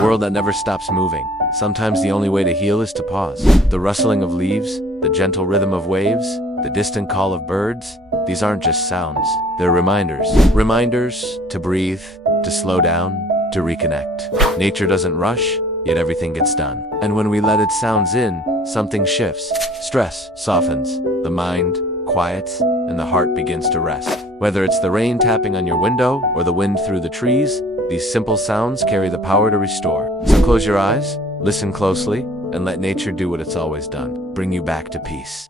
a world that never stops moving. Sometimes the only way to heal is to pause. The rustling of leaves, the gentle rhythm of waves, the distant call of birds, these aren't just sounds, they're reminders. Reminders to breathe, to slow down, to reconnect. Nature doesn't rush, yet everything gets done. And when we let its sounds in, something shifts. Stress softens, the mind quiets, and the heart begins to rest. Whether it's the rain tapping on your window or the wind through the trees, these simple sounds carry the power to restore. So close your eyes, listen closely, and let nature do what it's always done, bring you back to peace.